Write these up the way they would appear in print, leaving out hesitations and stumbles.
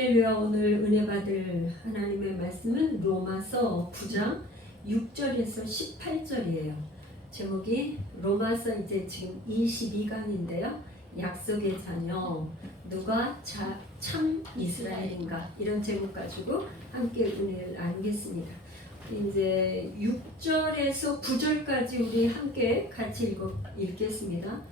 할렐루야. 오늘 은혜 받을 하나님의 말씀은 로마서 9장 6절에서 18절이에요. 제목이 로마서 이제 지금 22강인데요. 약속의 자녀, 누가 참 이스라엘인가, 이런 제목 가지고 함께 은혜를 나누겠습니다. 이제 6절에서 9절까지 우리 함께 같이 읽겠습니다.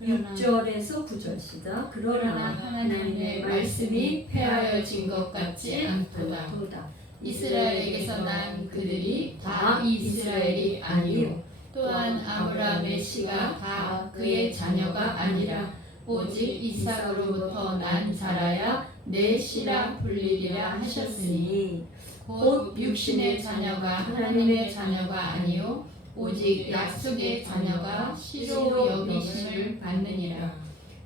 6절에서 9절 시작. 그러나 하나님의 말씀이 폐하여진 것 같지 않도다. 이스라엘에게서 난 그들이 다 이스라엘이 아니요 또한 아브라함의 씨가 다 그의 자녀가 아니라 오직 이삭으로부터 난 자라야 내 씨라 불리리라 하셨으니 곧 육신의 자녀가 하나님의 자녀가 아니요 오직 약속의 자녀가 씨로 여기심을 받느니라.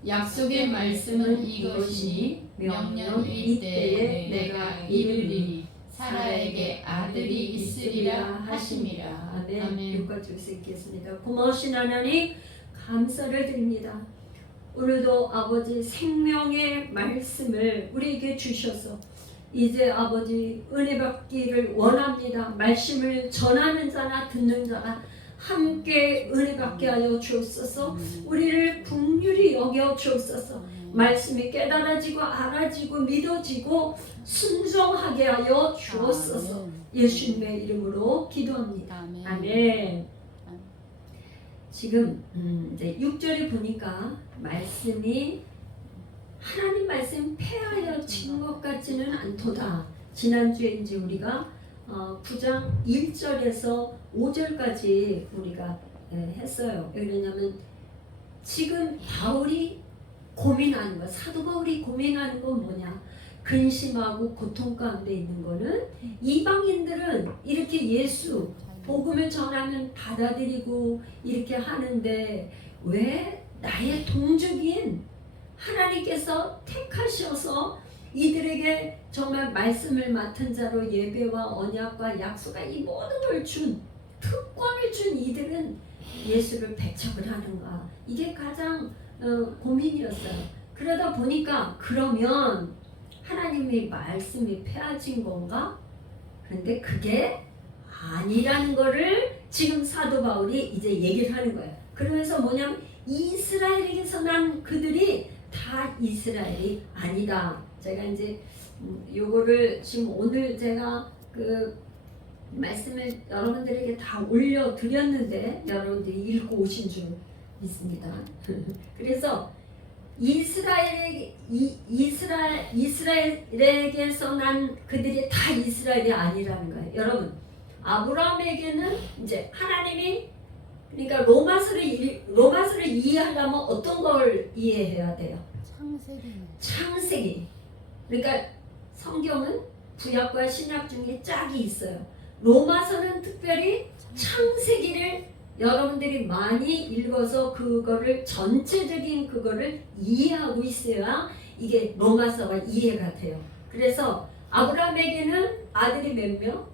약속의 말씀은 이것이니 명령 이때에 내가 이르리니 사라에게 아들이 있으리라 하심이라. 아멘. 여기까지 읽겠습니다. 고마우신 하나님 감사를 드립니다. 오늘도 아버지 생명의 말씀을 우리에게 주셔서 이제 아버지 은혜 받기를 원합니다. 말씀을 전하는 자나 듣는 자나 함께 은혜 받게 하여 주옵소서. 우리를 긍휼히 여겨 주옵소서. 말씀이 깨달아지고 알아지고 믿어지고 순종하게 하여 주옵소서. 예수님의 이름으로 기도합니다. 아멘. 지금 이제 6절에 보니까 말씀이 하나님 말씀 폐하여진 것 같지는 않도다. 지난주에 이제 우리가 9장 1절에서 5절까지 우리가 했어요. 왜냐하면 지금 바울이 고민하는 거, 사도 바울이 고민하는 건 뭐냐? 근심하고 고통 가운데 있는 거는 이방인들은 이렇게 예수 복음을 전하면 받아들이고 이렇게 하는데 왜 나의 동족인 하나님께서 택하셔서 이들에게 정말 말씀을 맡은 자로 예배와 언약과 약속과 이 모든 걸 준, 특권을 준 이들은 예수를 배척을 하는가? 이게 가장 고민이었어요. 그러다 보니까 그러면 하나님의 말씀이 폐하진 건가? 그런데 그게 아니라는 거를 지금 사도 바울이 이제 얘기를 하는 거예요. 그러면서 뭐냐면 이스라엘에게서 난 그들이 다 이스라엘이 아니다. 제가 이제 요거를 지금 오늘 제가 그 말씀을 여러분들에게 다 올려드렸는데 여러분들이 읽고 오신 줄 믿습니다. 그래서 이스라엘에게서 난 그들이 다 이스라엘이 아니라는 거예요. 여러분, 아브라함에게는 이제 하나님이 그러니까 로마서를 이해하려면 어떤 걸 이해해야 돼요? 창세기. 그러니까 성경은 구약과 신약 중에 짝이 있어요. 로마서는 특별히 창세기를 여러분들이 많이 읽어서 그거를 전체적인 그거를 이해하고 있어야 이게 로마서가 이해가 돼요. 그래서 아브라함에게는 아들이 몇 명?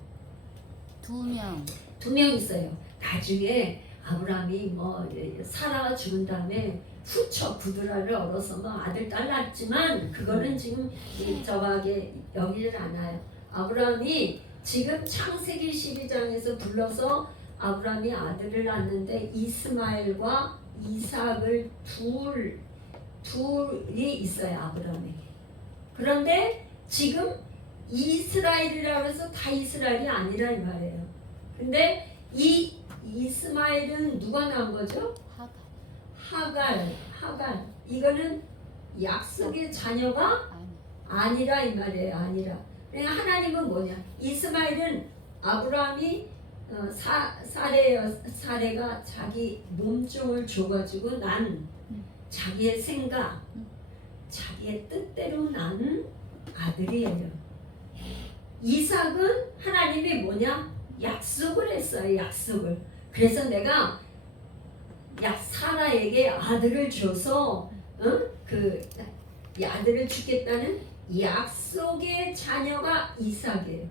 2명. 2명 있어요. 나중에 아브라함이 사라가 죽은 다음에 후처 부드라를 얻어서 아들 딸 낳았지만 그거는 지금 저하게 여기질 않아요. 아브라함이 지금 창세기 12장에서 불러서 아브라함이 아들을 낳았는데 이스마엘과 이삭을 둘이 있어요. 아브라함에게. 그런데 지금 이스라엘이라고 해서 다 이스라엘이 아니라 이 말이에요. 근데 이 이스마엘은 누가 낳은 거죠? 하갈. 이거는 약속의 자녀가 아니라 이 말이에요. 아니라. 그러니까 하나님은 뭐냐? 이스마엘은 아브라함이 사레가 자기 몸종을 줘가지고 난 자기의 생각, 자기의 뜻대로 난 아들이에요. 이삭은 하나님이 뭐냐? 약속을 했어요. 약속을. 그래서 내가 사라에게 아들을 줘서 이 아들을 주겠다는 약속의 자녀가 이삭이에요.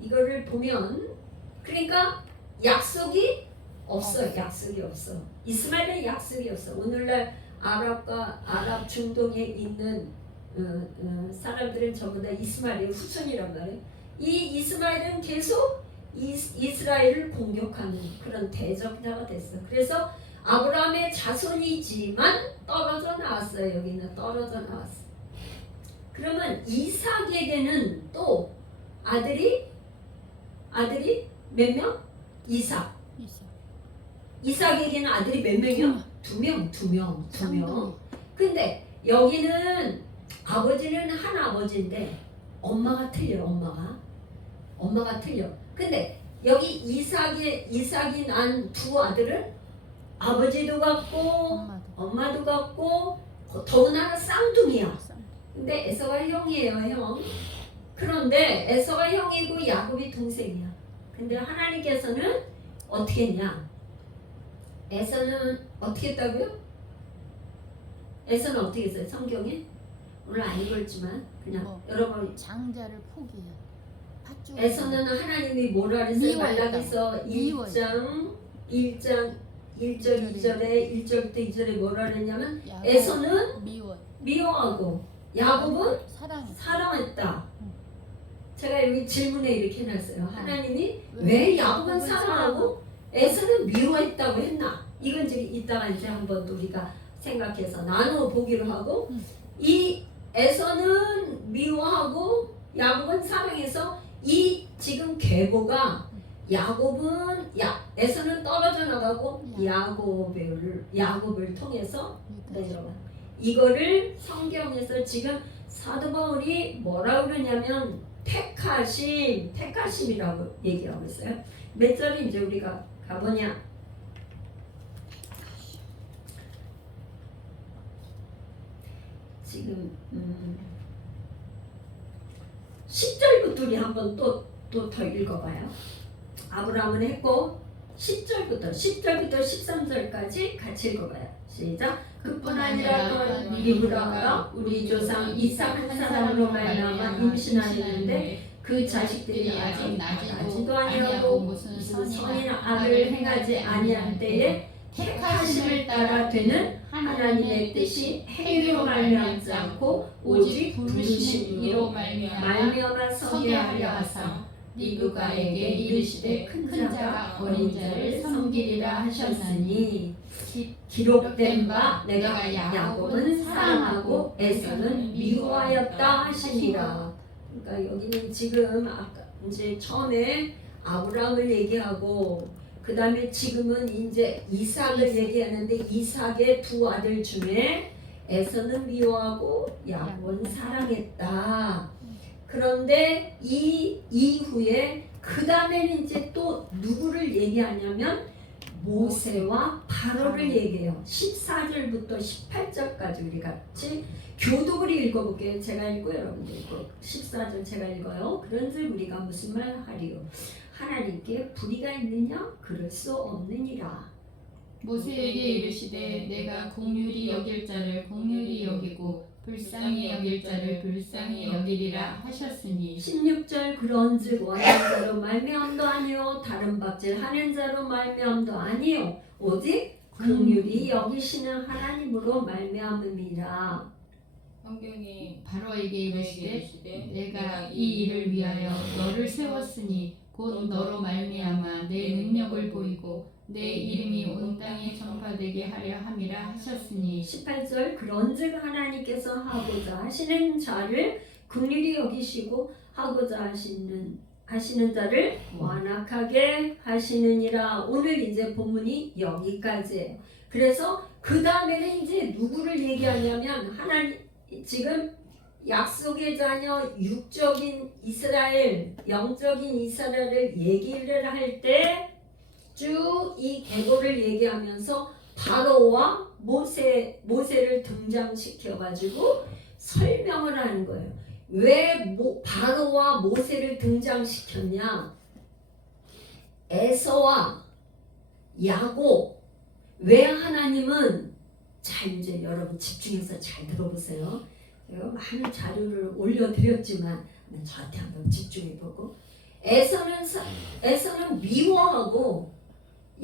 이거를 보면 그러니까 약속이 없어요. 약속이 없어. 이스마엘은 약속이 없어. 오늘날 아랍 중동에 있는 사람들은 전부 다 이스마엘의 후손이란 말이에요. 이 이스마엘은 계속 이스라엘을 공격하는 그런 대적자가 됐어. 그래서 아브라함의 자손이지만 떨어져 나왔어요. 여기는 떨어져 나왔어. 그러면 이삭에게는 또 아들이 몇 명? 이삭. 이삭에게는 아들이 몇 명이요? 두 명. 근데 여기는 아버지는 한 아버지인데 엄마가 틀려. 엄마가 틀려. 근데 여기 이삭이 난 두 아들은 아버지도 같고 엄마도 같고 더군다나 쌍둥이야. 근데 에서가 형이에요, 형. 그런데 에서가 형이고 야곱이 동생이야. 근데 하나님께서는 어떻게 했냐? 에서는 어떻게 했다고요? 에서는 어떻게 했어요? 성경에? 오늘 안 읽었지만 그냥 여러분 장자를 포기해. 팥죽. 에서는 하나님이 뭐라 그랬어요? 말라기서 1장 1절 2절에 1절부터 2절에 뭐라 그랬냐면 에서는 미워하고 야곱은 사랑했다. 제가 여기 질문에 이렇게 해놨어요. 하나님이 왜 야곱은 사랑하고 에서는 미워했다고 했나? 이건 이따가 이제 한번 우리가 생각해서 나누어 보기로 하고 이 에서는 미워하고 야곱은 사랑해서 이 지금 계보가 에서는 떨어져 나가고 야곱을 통해서 내려가. 이거를 성경에서 지금 사도 바울이 뭐라고 그러냐면 택하심이라고 얘기하고 있어요. 몇 절이 이제 우리가 가보냐? 지금 10절부터 우리 한번 또 더 읽어봐요. 아브라함은 했고 10절부터 13절까지 같이 읽어봐요. 시작. 그뿐 아니라 리브라가 우리 조상 이삭 한 사람으로 말미암아 임신하였는데 그 자식들이 아직 나지도 아니하고 무슨 선인 악을 행하지 아니할 때에 택하심을 따라 되는 하나님의 뜻이 행위로 말미암지 않고 오직 부르심 이로 말미암아 서게 하려 하사 리브가에게 이르시되 큰 자가 어린 자를 섬기리라 하셨으니 기록된 바 내가 야곱은 사랑하고 에서는 미워하였다 하시니라. 그러니까 여기는 지금 아까 이제 처음에 아브라함을 얘기하고 그 다음에 지금은 이제 이삭을 얘기하는데 이삭의 두 아들 중에 에서는 미워하고 야곱은 사랑했다. 그런데 이 이후에 그 다음에는 이제 또 누구를 얘기하냐면 모세와 바로를 얘기해요. 14절부터 18절까지 우리 같이 교독을 읽어볼게요. 제가 읽고 여러분들 읽고 14절 제가 읽어요. 그런즉 우리가 무슨 말 하리요? 하나님께 불의가 있느냐? 그럴 수 없느니라. 모세에게 이르시되 내가 긍휼히 여길 자를 긍휼히 여기고 불쌍히 여길 자를 불쌍히 여기리라 하셨으니 16절 그런즉 원하는 자로 말미암도 아니요 다른 박질하는 자로 말미암도 아니요 오직 긍휼히 여기시는 하나님으로 말미암음이라. 성경이 바로에게 이르시되 내가 이 일을 위하여 너를 세웠으니 곧 너로 말미암아 내 능력을 보이고 내 이름이 온 땅에 전파되게 하려 함이라 하셨으니 18절 그런즉 하나님께서 하고자 하시는 자를 긍휼히 여기시고 하고자 하시는 자를 완악하게 하시느니라. 오늘 이제 본문이 여기까지예요. 그래서 그 다음에는 이제 누구를 얘기하냐면 하나님 지금 약속의 자녀 육적인 이스라엘 영적인 이스라엘을 얘기를 할 때 쭉 이 계보를 얘기하면서 바로와 모세를 등장시켜 가지고 설명을 하는 거예요. 왜 바로와 모세를 등장시켰냐? 에서와 야곱 왜 하나님은 자 이제 여러분 집중해서 잘 들어보세요. 제가 많은 자료를 올려드렸지만 저한테 한번 집중해보고 에서는 미워하고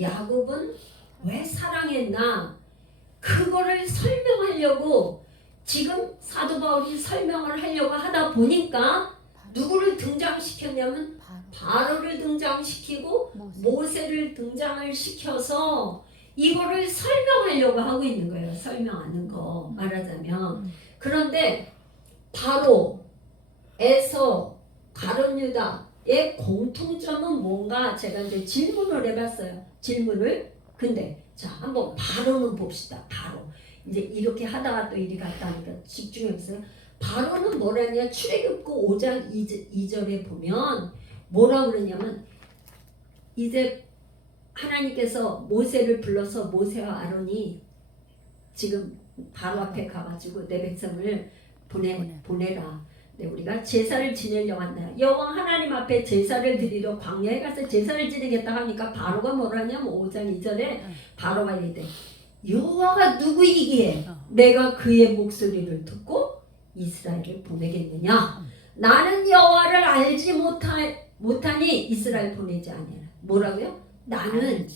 야곱은 왜 사랑했나 그거를 설명하려고 지금 사도 바울이 설명을 하려고 하다 보니까 누구를 등장시켰냐면 바로를 등장시키고 모세를 등장을 시켜서 이거를 설명하려고 하고 있는 거예요. 설명하는 거 말하자면. 그런데 바로, 에서, 가룟 유다의 공통점은 뭔가 제가 이제 질문을 해봤어요. 질문을. 근데 자 한번 바로는 봅시다. 바로. 이제 이렇게 하다가 또 이리 갔다 하니까 집중해보세요. 바로는 뭐라냐? 출애굽기 5장 2절에 보면 뭐라고 그러냐면 이제 하나님께서 모세를 불러서 모세와 아론이 지금 바로 앞에 가가지고 내 백성을 보내라. 네, 우리가 제사를 지내려고 한다. 여호와 하나님 앞에 제사를 드리러 광야에 가서 제사를 지내겠다 하니까 바로가 뭐라냐면 5장 2절에 바로가 이르되 여호와가 누구이기에 내가 그의 목소리를 듣고 이스라엘을 보내겠느냐? 나는 여호와를 알지 못하니 이스라엘 보내지 아니하라. 뭐라고요? 나는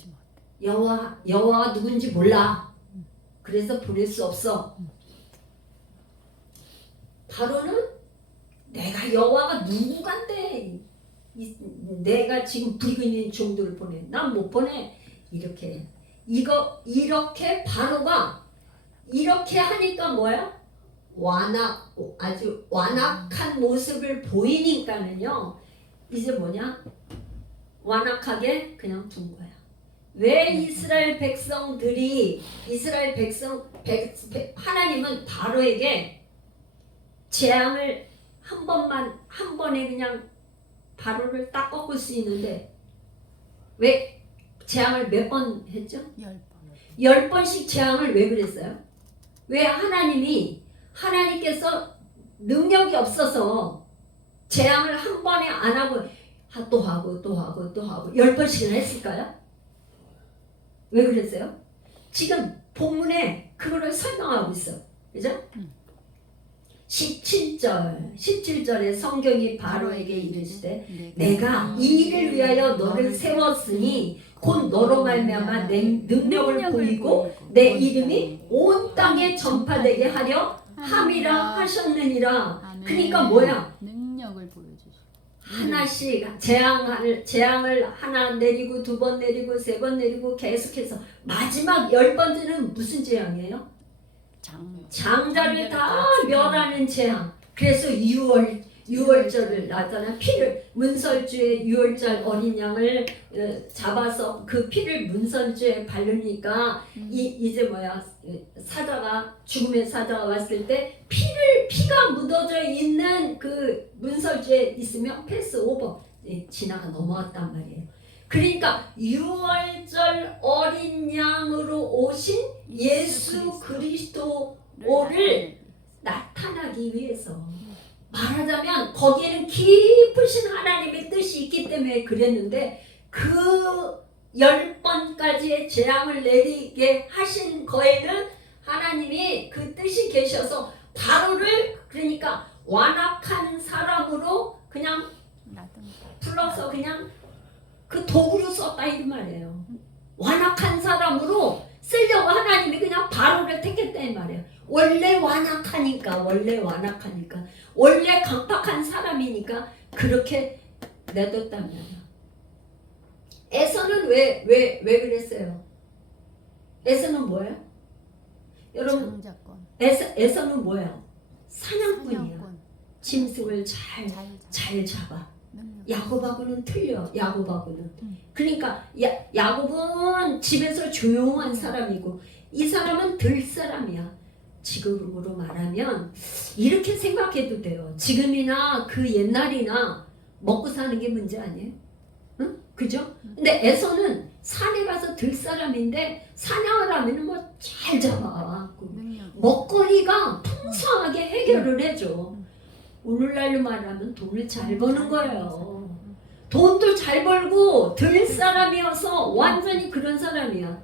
여호와가 누군지 몰라. 그래서 보낼 수 없어. 바로는 내가 여호와가 누구간데 내가 지금 부리고 있는 종들을 보내. 난 못 보내. 이렇게 바로가 이렇게 하니까 뭐야? 아주 완악한 모습을 보이니까는요. 이제 뭐냐? 완악하게 그냥 둔 거야. 왜 이스라엘 백성들이 하나님은 바로에게 재앙을 한 번에 그냥 바로를 딱 꺾을 수 있는데 왜 재앙을 몇 번 했죠? 10번씩 재앙을 왜 그랬어요? 왜 하나님께서 능력이 없어서 재앙을 한 번에 안 하고 또 하고 10번씩이나 했을까요? 왜 그랬어요? 지금 본문에 그거를 설명하고 있어. 그죠? 17절에 성경이 바로에게 이르시되 내가 이 일을 위하여 너를 세웠으니 곧 너로 말미암아 내 능력을 보이고 내 이름이 온 땅에 전파되게 하려 함이라 하셨느니라. 그러니까 뭐야? 능력을 보여주시. 하나씩 재앙을 하나 내리고 두 번 내리고 세 번 내리고 계속해서 마지막 10번째는 무슨 재앙이에요? 장자를 다 멸하는 재앙. 그래서 6월절을 나잖아. 피를 문설주에 6월절 어린 양을 잡아서 그 피를 문설주에 바르니까 이제 뭐야? 죽음의 사자가 왔을 때 피가 묻어져 있는 그 문설주에 있으면 패스 오버 지나가 넘어왔단 말이에요. 그러니까 6월절 어린 양으로 오신 예수 그리스도를 나타나기 위해서 말하자면 거기에는 깊으신 하나님의 뜻이 있기 때문에 그랬는데 그 10번까지의 재앙을 내리게 하신 거에는 하나님이 그 뜻이 계셔서 바로를 그러니까 완악한 사람으로 그냥 불러서 그냥 그 도구로 썼다 이 말이에요. 완악한 사람으로 쓰려고 하나님이 그냥 바로를 택했다 이 말이에요. 원래 완악하니까 원래 강팍한 사람이니까 그렇게 내뒀단 말이야. 에서는 왜 그랬어요? 에서는 뭐예요? 여러분 에서는 뭐야? 사냥꾼이야. 짐승을 잘 잡아. 야곱하고는 틀려. 그러니까 야곱은 집에서 조용한 사람이고 이 사람은 들사람이야. 지금으로 말하면 이렇게 생각해도 돼요. 지금이나 그 옛날이나 먹고 사는 게 문제 아니에요? 응? 그죠? 근데 에서는 산에 가서 들사람인데 사냥을 하면 뭐 잘 잡아. 먹거리가 풍성하게 해결을 해줘. 오늘날로 말하면 돈을 잘 버는 거예요. 돈도 잘 벌고 들 사람이어서 완전히 그런 사람이야.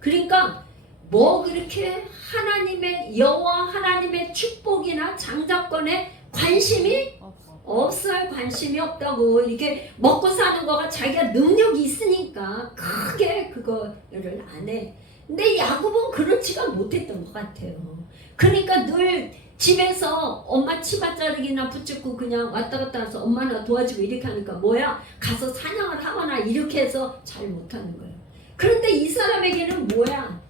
그러니까 뭐 그렇게 여호와 하나님의 축복이나 장자권에 관심이 없어요. 관심이 없다고. 이렇게 먹고 사는 거가 자기가 능력이 있으니까 크게 그거를 안 해. 근데 야곱은 그렇지가 못했던 것 같아요. 그러니까 늘 집에서 엄마 치마 자르기나 붙잡고 그냥 왔다 갔다 해서 엄마나 도와주고 이렇게 하니까 뭐야? 가서 사냥을 하거나 이렇게 해서 잘 못하는 거예요. 그런데 이 사람에게는 뭐야?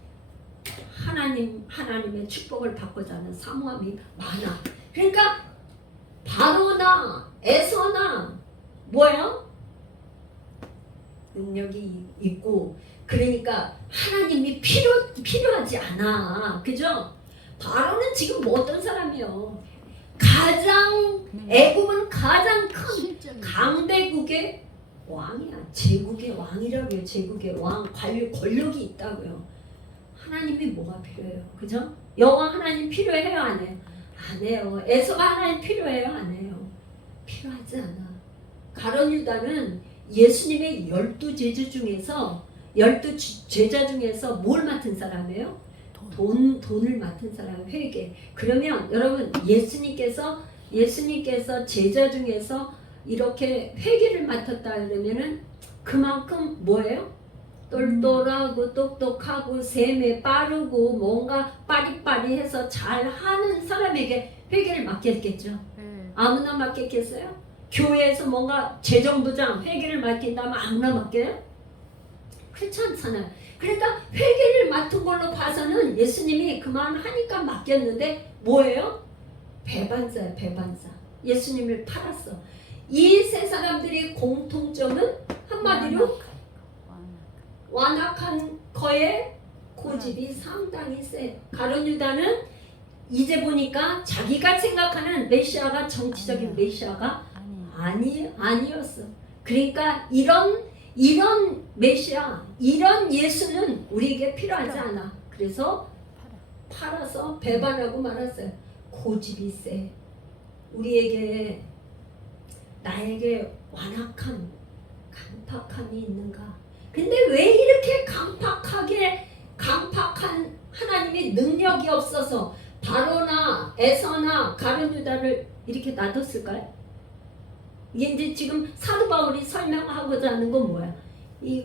하나님의 축복을 받고자 하는 사모함이 많아. 그러니까 바로나 에서나 뭐야? 능력이 있고, 그러니까 하나님이 필요하지 않아. 그죠? 바로는 지금 뭐 어떤 사람이요? 애굽은 가장 큰 강대국의 왕이야. 제국의 왕이라고 해요. 제국의 왕, 권력이 있다고요. 하나님이 뭐가 필요해요? 그죠? 여호와 하나님 필요해요? 안 해요? 안 해요. 에서가 하나님 필요해요? 안 해요? 필요하지 않아. 가룟 유다는 예수님의 12제자 중에서 12제자 중에서 뭘 맡은 사람이에요? 돈을 맡은 사람. 회계. 그러면 여러분 예수님께서 제자 중에서 이렇게 회계를 맡았다 그러면은 그만큼 뭐예요? 똘똘하고 똑똑하고 셈에 빠르고 뭔가 빠리빠리해서 잘하는 사람에게 회계를 맡겼겠죠. 아무나 맡겼겠어요? 교회에서 뭔가 재정부장 회계를 맡긴다면 아무나 맡겨요? 그렇지 않잖아요. 그러니까 회계를 맡은 걸로 봐서는 예수님이 그만하니까 맡겼는데 뭐예요? 배반자야, 배반자. 예수님을 팔았어. 이 세 사람들의 공통점은 한마디로 완악한 거에 고집이 상당히 세. 가룟 유다는 이제 보니까 자기가 생각하는 메시아가 정치적인 메시아가 아니었어. 그러니까 이런 메시아, 이런 예수는 우리에게 필요하지 않아. 그래서 팔아서 배반하고 말았어요. 고집이 세. 나에게 완악함, 강팍함이 있는가? 근데 왜 이렇게 강팍한 하나님의 능력이 없어서 바로나 에서나 가룟 유다를 이렇게 놔뒀을까요? 이게 이제 지금 사도 바울이 설명하고자 하는 건 뭐야? 이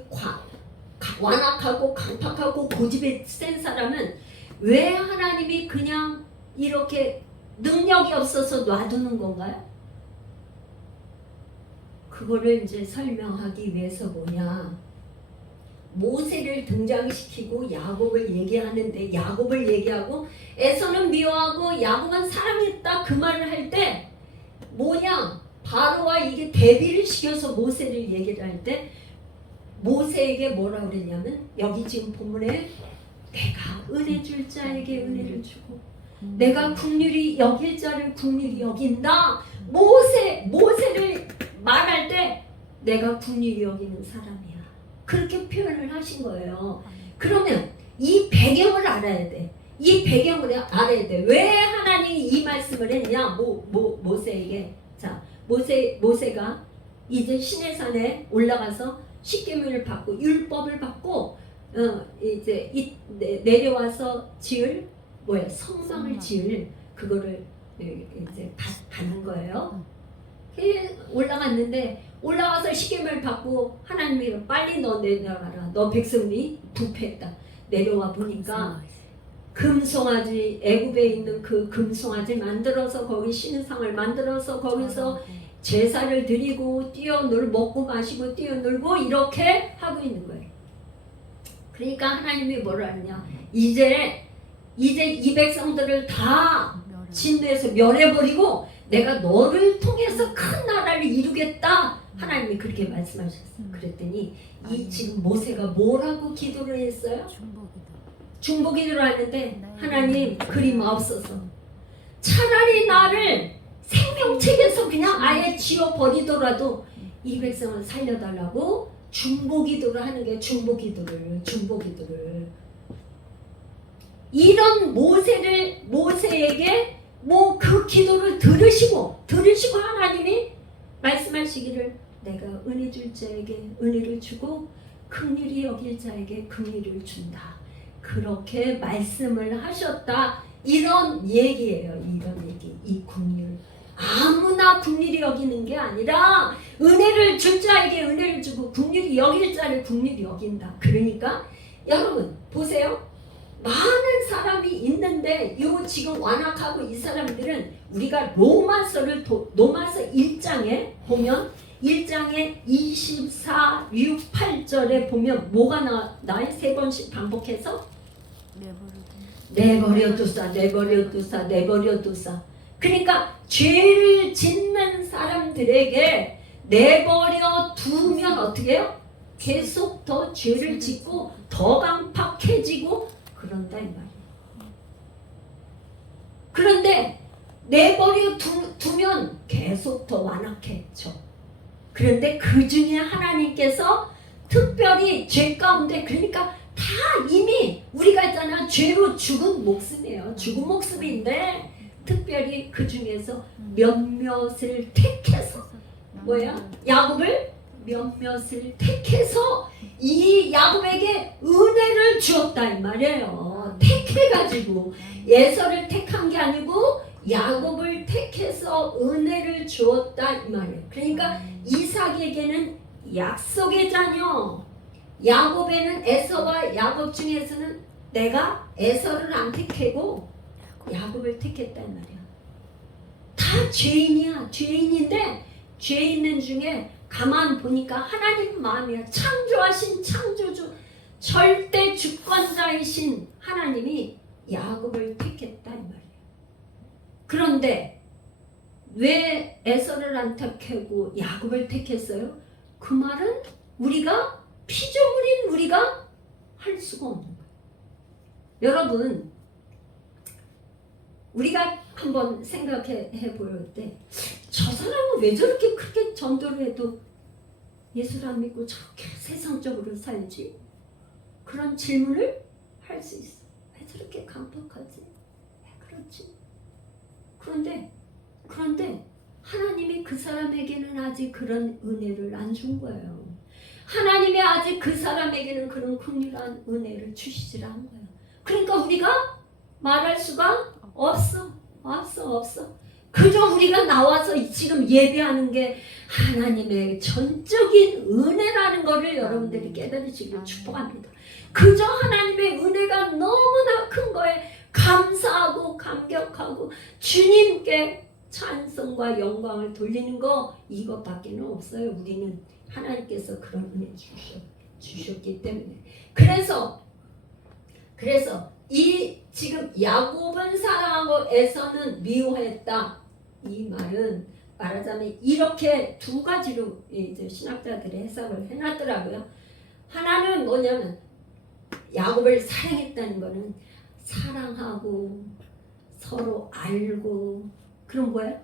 완악하고 강팍하고 고집이 센 사람은 왜 하나님이 그냥 이렇게 능력이 없어서 놔두는 건가요? 그거를 이제 설명하기 위해서 뭐냐? 모세를 등장시키고 야곱을 얘기하는데 야곱을 얘기하고 에서는 미워하고 야곱은 사랑했다 그 말을 할 때 뭐냐? 바로와 이게 대비를 시켜서 모세를 얘기를 할 때 모세에게 뭐라 그랬냐면 여기 지금 본문에 내가 은혜 줄 자에게 은혜를 주고 내가 긍휼히 여길 자를 긍휼히 여긴다. 모세를 말할 때 내가 긍휼히 여기는 사람이야. 그렇게 표현을 하신 거예요. 그러면 이 배경을 알아야 돼. 이 배경을 알아야 돼. 왜 하나님이 이 말씀을 했냐? 모세에게. 자, 모세가 이제 시내산에 올라가서 십계명을 받고 율법을 받고 이제 내려와서 지을 성막을 지을 그거를 이제 받는 거예요. 올라갔는데 올라와서 십계명을 받고 하나님이 빨리 너 내려가라. 너 백성이 부패했다. 내려와 보니까 금송아지, 애굽에 있는 그 금송아지 만들어서 거기 신상을 만들어서 거기서 제사를 드리고 먹고 마시고 뛰어놀고 이렇게 하고 있는 거예요. 그러니까 하나님이 뭐라 하느냐? 이제 이 백성들을 다 진노해서 멸해버리고 내가 너를 통해서 큰 나라를 이루겠다. 하나님이 그렇게 말씀하셨어요. 그랬더니 이 지금 모세가 뭐라고 기도를 했어요? 중보기도를 하는데 하나님 그리 마옵소서. 차라리 나를 생명책에서 그냥 아예 지워버리더라도 이 백성을 살려달라고 중보기도를 하는 게 중보기도를 이런 모세에게 그 기도를 들으시고 하나님이 말씀하시기를 내가 은혜 줄 자에게 은혜를 주고 긍휼히 여길 자에게 긍휼을 준다. 그렇게 말씀을 하셨다. 이런 얘기예요. 이런 얘기. 이 긍휼. 아무나 긍휼히 여기는 게 아니라 은혜를 줄 자에게 은혜를 주고 긍휼히 여길 자를 긍휼히 여긴다. 그러니까 여러분 보세요. 많은 사람이 있는데 이거 지금 완악하고 이 사람들은 우리가 로마서 1장에 보면 1장에 24, 6, 8절에 보면 뭐가 나와요? 세 번씩 반복해서 내버려두사 내버려두사 내버려두사. 그러니까 죄를 짓는 사람들에게 내버려 두면 어떻게 해요? 계속 더 죄를 짓고 더 강팍해지고 그런다 이 말이에요. 그런데 내버려 두면 계속 더 완악해져. 그런데 그 중에 하나님께서 특별히 죄 가운데, 그러니까 다 이미 우리가 있잖아, 죄로 죽은 목숨이에요. 죽은 목숨인데 특별히 그 중에서 몇몇을 택해서 뭐야? 야곱을 몇몇을 택해서 이 야곱에게 은혜를 주었다 이 말이에요. 택해가지고 에서를 택한 게 아니고 야곱을 택해서 은혜를 주었다 이 말이에요. 그러니까 이삭에게는 약속의 자녀, 야곱에는 에서와 야곱 중에서는 내가 에서를 안 택하고 야곱을 택했다 이 말이야. 다 죄인이야. 죄인인데 죄 있는 중에 가만 보니까 하나님 마음이야. 창조하신 창조주, 절대 주권자이신 하나님이 야곱을 택했다 이 말이야. 그런데 왜 에서를 안 택하고 야곱을 택했어요? 그 말은 우리가 피조물인 우리가 할 수가 없는 거예요. 여러분, 우리가 한번 생각해 볼 때 저 사람은 왜 저렇게 그렇게 전도를 해도 예수를 안 믿고 저렇게 세상적으로 살지? 그런 질문을 할 수 있어. 왜 저렇게 강팍하지? 왜 그렇지? 그런데 하나님이 그 사람에게는 아직 그런 은혜를 안 준 거예요. 하나님이 아직 그 사람에게는 그런 긍휼한 은혜를 주시질 않은 거예요. 그러니까 우리가 말할 수가 없어. 그저 우리가 나와서 지금 예배하는 게 하나님의 전적인 은혜라는 것을 여러분들이 깨달으시길 축복합니다. 그저 하나님의 은혜가 너무나 큰 거에 감사하고 감격하고 주님께 찬송과 영광을 돌리는 거, 이것밖에는 없어요. 우리는 하나님께서 그런 은혜 주셨기 때문에. 그래서 이 지금 야곱은 사랑하고 에서는 미워했다, 이 말은 말하자면 이렇게 두 가지로 이제 신학자들이 해석을 해놨더라고요. 하나는 뭐냐면 야곱을 사랑했다는 거는 사랑하고 서로 알고, 그럼 뭐예요?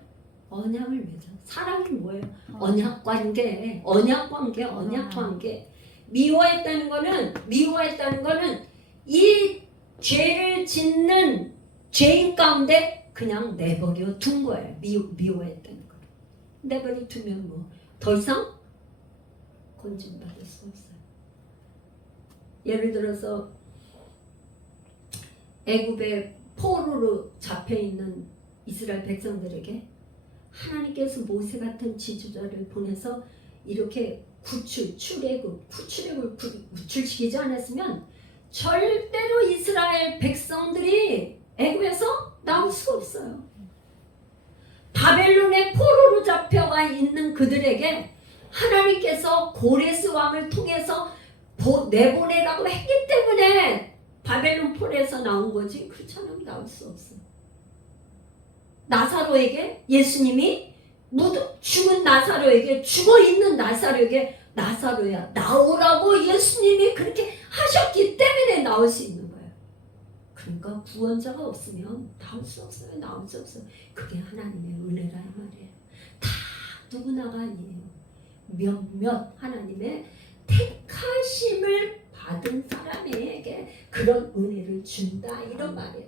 언약을 맺어. 사랑이 뭐예요? 언약 관계. 미워했다는 거는 이 죄를 짓는 죄인 가운데 그냥 내버려 둔 거예요. 미워했다는 거. 내버려 두면 뭐 더 이상 건진받을 수 없어요. 예를 들어서 애굽의 포로로 잡혀 있는 이스라엘 백성들에게 하나님께서 모세 같은 지도자를 보내서 이렇게 출애굽을 구출시키지 않았으면 절대로 이스라엘 백성들이 애굽에서 나올 수가 없어요. 바벨론의 포로로 잡혀가 있는 그들에게 하나님께서 고레스 왕을 통해서 내보내라고 했기 때문에 바벨론 포로에서 나온 거지, 그렇지 않으면 나올 수 없어요. 나사로에게 예수님이 죽은 나사로에게, 죽어있는 나사로에게 나사로야 나오라고 예수님이 그렇게 하셨기 때문에 나올 수 있는 거예요. 그러니까 구원자가 없으면 나올 수 없어요. 그게 하나님의 은혜라 말이에요. 다 누구나가 아니에요. 몇몇 하나님의 택하심을 받은 사람에게 그런 은혜를 준다, 이런 말이에요.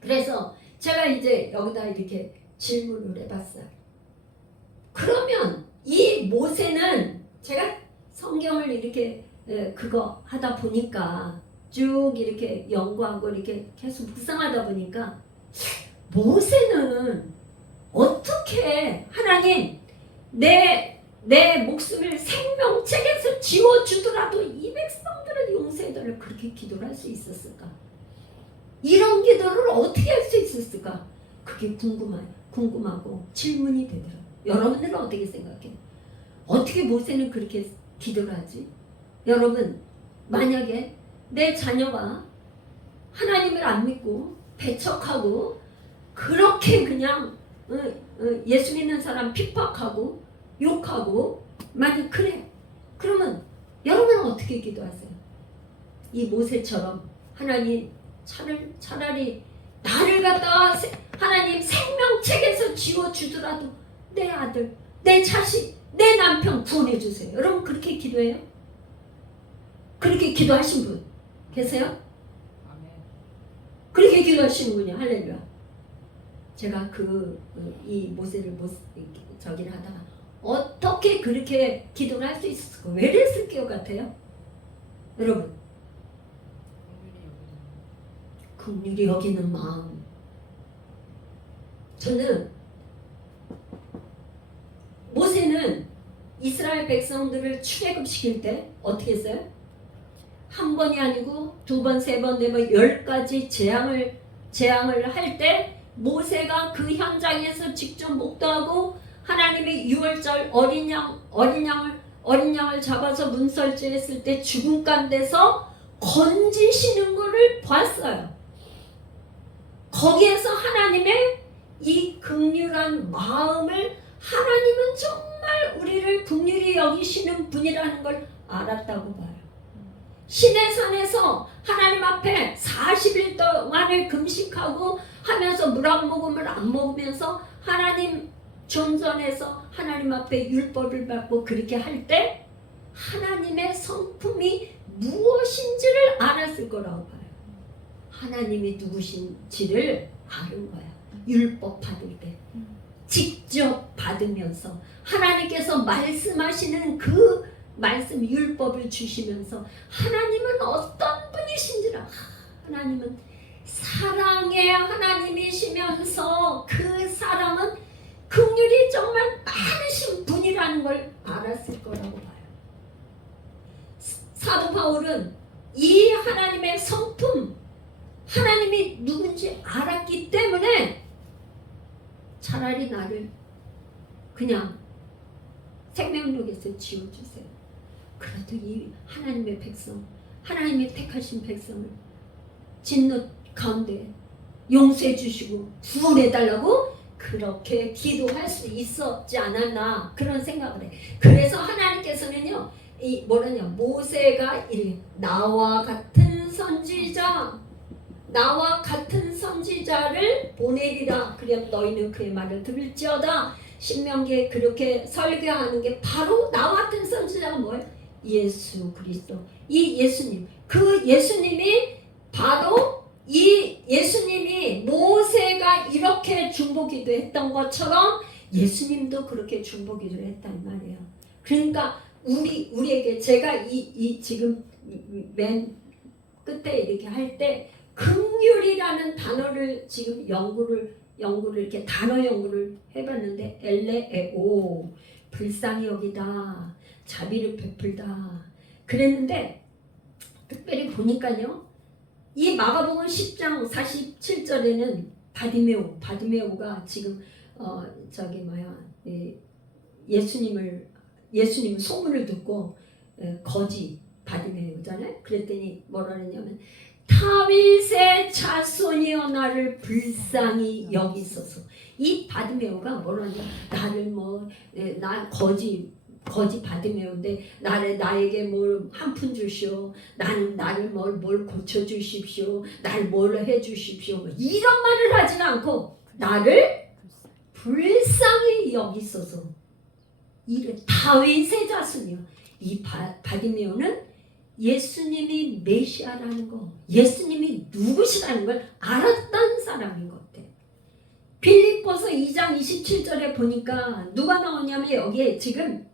그래서 제가 이제 여기다 이렇게 질문을 해봤어요. 그러면 이 모세는, 제가 성경을 이렇게 그거 하다 보니까 쭉 이렇게 연구하고 이렇게 계속 묵상하다 보니까 모세는 어떻게 하나님 내 목숨을 생명책에서 지워주더라도 이 백성들을 용서해달라 그렇게 기도를 할 수 있었을까? 이런 기도를 어떻게 할 수 있었을까? 그게 궁금하고 질문이 되더라고요. 여러분들은 어떻게 생각해요? 어떻게 모세는 그렇게 기도를 하지? 여러분, 만약에 내 자녀가 하나님을 안 믿고 배척하고 그렇게 그냥 예수 믿는 사람 핍박하고 욕하고 만약 그래, 그러면 여러분은 어떻게 기도하세요? 이 모세처럼 하나님 차라리 나를 갖다가 하나님 생명책에서 지워주더라도 내 아들, 내 자식, 내 남편 구원해 주세요. 여러분 그렇게 기도해요? 그렇게 기도하신 분 계세요? 그렇게 기도하시는 분이요. 할렐루야. 제가 이 모세를 저기를 하다가 어떻게 그렇게 기도를 할 수 있었을까? 왜 그랬을 것 같아요? 여러분, 긍휼히 여기는 마음. 저는 모세는 이스라엘 백성들을 출애굽시킬 때 어떻게 했어요? 한 번이 아니고 두 번, 세 번, 네 번, 10가지 재앙을 할 때 모세가 그 현장에서 직접 목도하고 하나님의 유월절 어린 양을 잡아서 문설주했을 때 죽음감 돼서 건지시는 것을 봤어요. 거기에서 하나님의 이 긍휼한 마음을 하나님은 정말 우리를 긍휼히 여기시는 분이라는 걸 알았다고 봐요. 시내산에서 하나님 앞에 40일 동안을 금식하고 하면서 물 한 모금을 안 먹으면서 하나님 존전해서 하나님 앞에 율법을 받고 그렇게 할 때 하나님의 성품이 무엇인지를 알았을 거라고 봐요. 하나님이 누구신지를 아는 거야. 율법 받을 때 직접 받으면서 하나님께서 말씀하시는 그 말씀 율법을 주시면서 하나님은 어떤 분이신지라. 하나님은 사랑의 하나님이시면서 그 사랑은 긍휼이 정말 많으신 분이라는 걸 알았을 거라고 봐요. 사도 바울은 이 하나님의 성품, 하나님이 누군지 알았기 때문에 차라리 나를 그냥 생명록에서 지워주세요. 그래도 이 하나님의 백성, 하나님의 택하신 백성을 진노 가운데 용서해 주시고 구원해 달라고 그렇게 기도할 수 있었지 않았나 그런 생각을 해. 그래서 하나님께서는요, 이 뭐라냐, 모세가 이래 나와 같은 선지자를 보내리라. 그럼 너희는 그의 말을 들을지어다. 신명기에 그렇게 설교하는 게 바로 나와 같은 선지자가 뭐예요? 예수 그리스도. 이 예수님, 그 예수님이 바로 이 예수님이 모세가 이렇게 중보기도 했던 것처럼 예수님도 그렇게 중보기도를 했단 말이에요. 그러니까 우리에게 제가 이 지금 맨 끝에 이렇게 할 때 긍휼이라는 단어를 지금 연구를 이렇게 단어 연구를 해봤는데 엘레에오, 불쌍히 여기다, 자비를 베풀다 그랬는데 특별히 보니까요, 이 마가복음 10장 47절에는 바디메오가 지금 예수님 소문을 듣고 거지 바디메오잖아요. 그랬더니 뭐라 그랬냐면 다윗의 자손이여 나를 불쌍히 여기소서. 이 바디메오가 뭐라냐, 나를 나 거지 바디메오인데 나에게 뭘 한 푼 주시오, 나를 뭘 고쳐 주십시오, 나를 뭘 해 주십시오, 이런 말을 하지 않고 나를 불쌍히 여기소서. 이래 다윗의 자손이요. 이 바디메오는 예수님이 메시아라는 거, 예수님이 누구시라는 걸 알았던 사람인 것 같아. 빌립보서 2장 27절에 보니까 누가 나오냐면 여기에 지금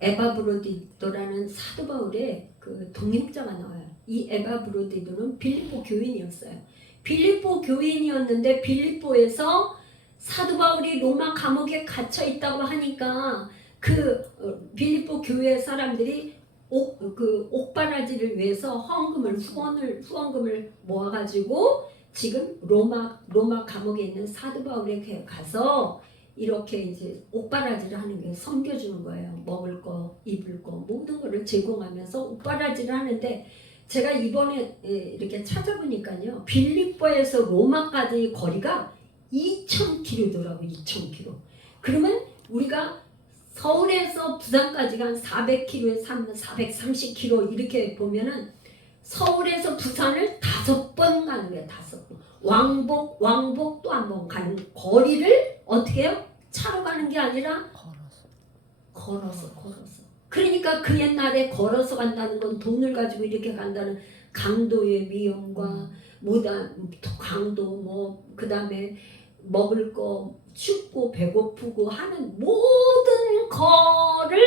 에바브로디도라는 사도 바울의 그 동역자가 나와요. 이 에바브로디도는 빌립보 교인이었어요. 빌립보 교인이었는데 빌립보에서 사도 바울이 로마 감옥에 갇혀 있다고 하니까 그 빌립보 교회 사람들이 옥바라지를 위해서 후원금을 모아가지고 지금 로마 감옥에 있는 사도 바울에게 가서 이렇게 이제 옥바라지를 하는 게 섬겨주는 거예요. 먹을 거, 입을 거 모든 거를 제공하면서 옥바라지를 하는데 제가 이번에 이렇게 찾아보니까요. 빌립보에서 로마까지 거리가 2,000km더라고요. 2,000km. 그러면 우리가 서울에서 부산까지가 한 400km에 430km 이렇게 보면은 서울에서 부산을 5번 가는 거예요. 5번. 왕복 또 한 번 가는 거리를 어떻게 해요? 차로 가는 게 아니라 걸어서. 그러니까 그 옛날에 걸어서 간다는 건 돈을 가지고 이렇게 간다는 강도의 위험과 강도 그다음에 먹을 거 춥고 배고프고 하는 모든 거를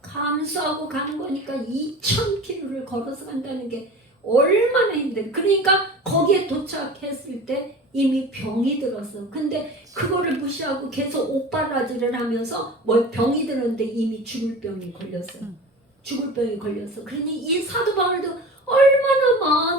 감수하고 가는 거니까 2,000km를 걸어서 간다는 게 얼마나 힘들어. 그러니까 거기에 도착했을 때 이미 병이 들었어. 근데 그거를 무시하고 계속 옥바라지를 하면서 병이 들었는데 이미 죽을 병이 걸렸어. 그러니 이 사도 바울도 얼마나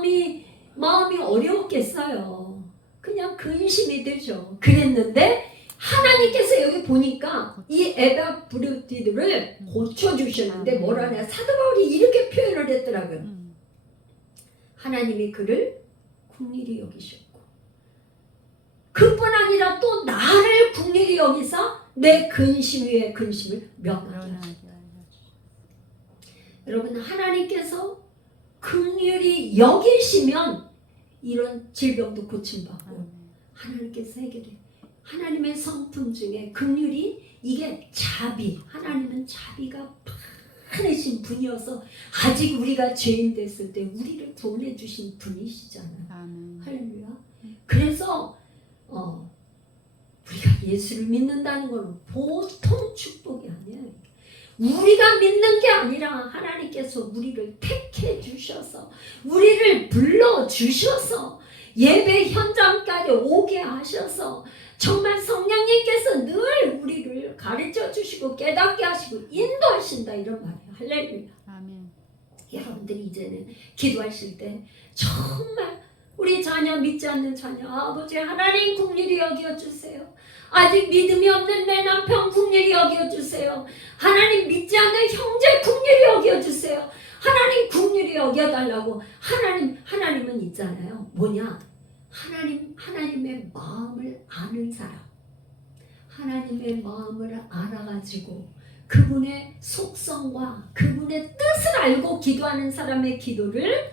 마음이 어려웠겠어요. 그냥 근심이 되죠. 그랬는데 하나님께서 여기 보니까 이 에바브루티들을 고쳐주셨는데 뭐라냐, 사도 바울이 이렇게 표현을 했더라고요. 하나님이 그를 긍휼히 여기셨고 그뿐 아니라 또 나를 긍휼히 여기서 내 근심 위에 근심을 면하게 하셨다. 여러분, 하나님께서 긍휼히 여기시면 이런 질병도 고침받고 하나님께서 해결해. 하나님의 성품 중에 긍휼이 이게 자비, 하나님은 자비가 많으신 분이어서 아직 우리가 죄인 됐을 때 우리를 구원해 주신 분이시잖아요. 할렐루야. 그래서 우리가 예수를 믿는다는 건 보통 축복이 아니에요. 우리가 믿는 게 아니라 하나님께서 우리를 택해 주셔서 우리를 불러 주셔서 예배 현장까지 오게 하셔서 정말 성령님께서 늘 우리를 가르쳐 주시고 깨닫게 하시고 인도하신다, 이런 말이에요. 할렐루야. 아멘. 여러분들이 이제는 기도하실 때 정말 우리 자녀, 믿지 않는 자녀, 아버지 하나님 긍휼히 여겨주세요. 아직 믿음이 없는 내 남편 긍휼히 여겨주세요. 하나님 믿지 않는 형제 긍휼히 여겨주세요. 하나님 긍휼히 여겨달라고. 하나님은 있잖아요. 뭐냐? 하나님의 마음을 아는 사람, 하나님의 마음을 알아가지고 그분의 속성과 그분의 뜻을 알고 기도하는 사람의 기도를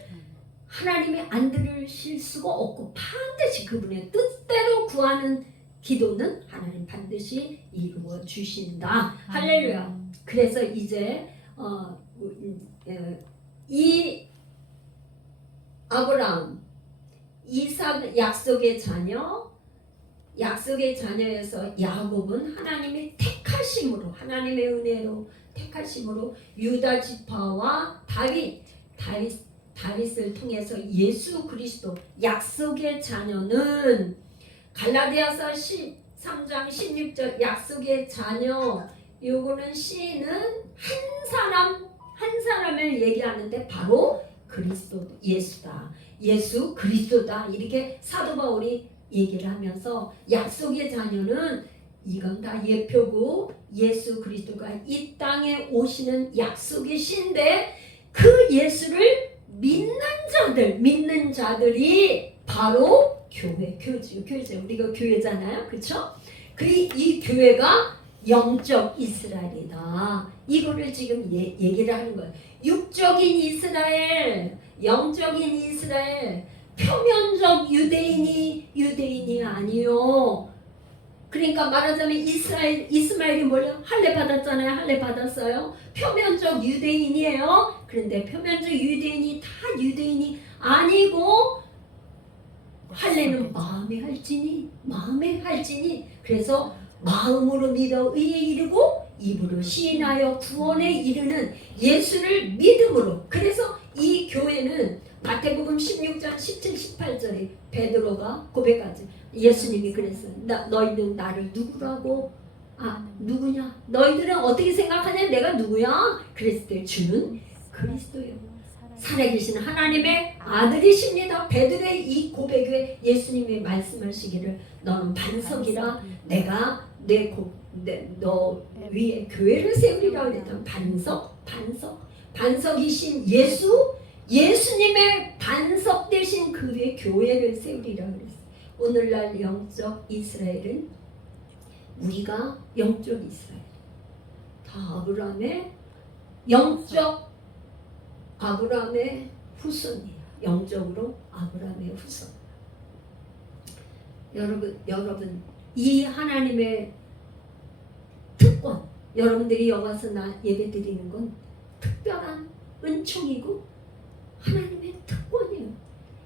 하나님이 안 들으실 수가 없고 반드시 그분의 뜻대로 구하는 기도는 하나님 반드시 이루어 주신다. 할렐루야. 그래서 이제 이 아브라함, 이삭, 약속의 자녀에서 야곱은 하나님의 택하심으로, 하나님의 은혜로 택하심으로 유다 지파와 다윗을 통해서 예수 그리스도, 약속의 자녀는 갈라디아서 13장 16절 약속의 자녀, 요거는 시인은 한 사람을 얘기하는데 바로 그리스도, 예수 그리스도다, 이렇게 사도 바울이 얘기를 하면서 약속의 자녀는 이건 다 예표고 예수 그리스도가 이 땅에 오시는 약속의 시인데 그 예수를 믿는 자들이 바로 교회죠. 우리가 교회잖아요. 그렇죠? 이 교회가 영적 이스라엘이다. 이거를 지금 얘기를 하는 거예요. 육적인 이스라엘, 영적인 이스라엘, 표면적 유대인이 아니요. 그러니까 말하자면 이스마엘이 뭐예요? 할례 받았잖아요. 할례 받았어요. 표면적 유대인이에요. 그런데 표면적 유대인이 다 유대인이 아니고 할례는 마음에 할지니 그래서 마음으로 믿어 의에 이르고 입으로 시인하여 구원에 이르는 예수를 믿음으로. 그래서 이 교회는 마태복음 16장 17, 18절에 베드로가 고백하지. 예수님이 그랬어요. 너희는 나를 누구라고 누구냐? 너희들은 어떻게 생각하냐? 내가 누구야? 그랬을 때 주는 그리스도요. 살아계신 하나님의 아들이십니다. 베드로의 이 고백에 예수님이 말씀하시기를 너는 반석이라 내가 너 위에 교회를 세우리라 그랬던 반석이신 예수님의 반석 대신 그 위에 교회를 세우리라 그랬어요. 오늘날 영적 이스라엘은 우리가 영적 이스라엘 다 아브라함의 후손이에요. 영적으로 아브라함의 후손. 여러분 이 하나님의 특권, 여러분들이 여기 와서 예배 드리는 건 특별한 은총이고 하나님의 특권이에요.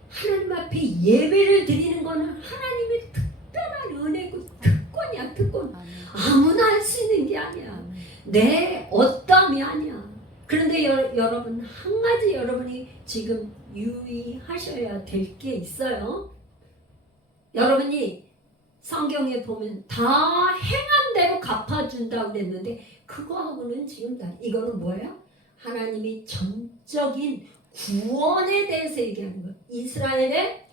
하나님 앞에 예배를 드리는 거는 하나님의 특별한 은혜고 특권이야. 특권. 아무나 할 수 있는 게 아니야. 내 어떠함이 아니야. 그런데 여러분 한 가지 여러분이 지금 유의하셔야 될 게 있어요. 여러분이 성경에 보면 다 행한 대로 갚아준다고 그랬는데 그거하고는 지금 이거는 뭐예요? 하나님이 전적인 구원에 대해서 얘기하는 거예요. 이스라엘의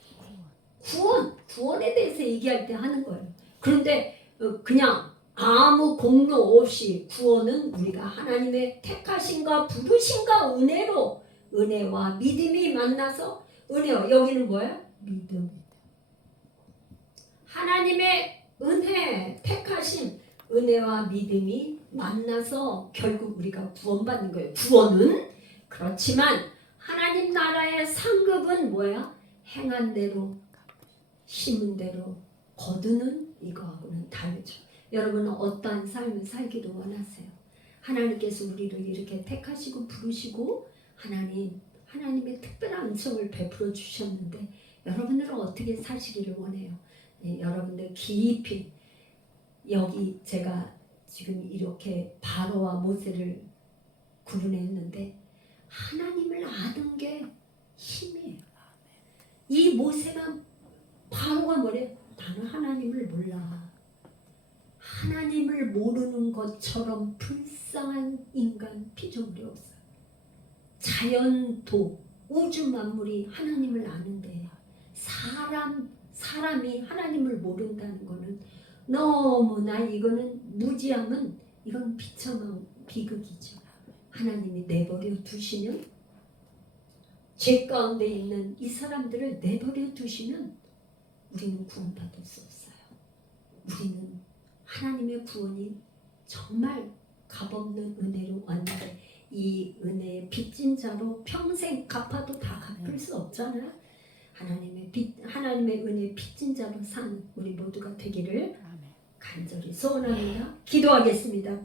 구원에 대해서 얘기할 때 하는 거예요. 그런데 그냥 아무 공로 없이 구원은 우리가 하나님의 택하심과 부르심과 은혜와 믿음이 만나서 여기는 뭐야? 믿음. 하나님의 은혜, 택하심, 은혜와 믿음이 만나서 결국 우리가 구원받는 거예요. 구원은 그렇지만 하나님 나라의 상급은 뭐야? 행한 대로, 심은 대로 거두는 이거하고는 다르죠. 여러분은 어떠한 삶을 살기를 원하세요? 하나님께서 우리를 이렇게 택하시고 부르시고 하나님의 특별한 은총을 베풀어 주셨는데 여러분들은 어떻게 사시기를 원해요? 네, 여러분들 깊이 여기 제가 지금 이렇게 바로와 모세를 구분했는데 하나님을 아는 게 힘이에요. 이 모세가 바로가 뭐래? 나는 하나님을 몰라. 하나님을 모르는 것처럼 불쌍한 인간 피조물이 없어요. 자연도 우주 만물이 하나님을 아는데 사람이 하나님을 모른다는 거는 너무나 이거는 무지함은 이건 비참한 비극이죠. 하나님이 내버려 두시면 죄 가운데 있는 이 사람들을 내버려 두시면 우리는 구원받을 수 없어요. 우리는 하나님의 구원이 정말 값없는 은혜로 왔는데 이 은혜의 빚진 자로 평생 갚아도 다 갚을 수 없잖아요. 하나님의 은혜의 빚진 자로 산 우리 모두가 되기를 간절히 소원합니다. 기도하겠습니다.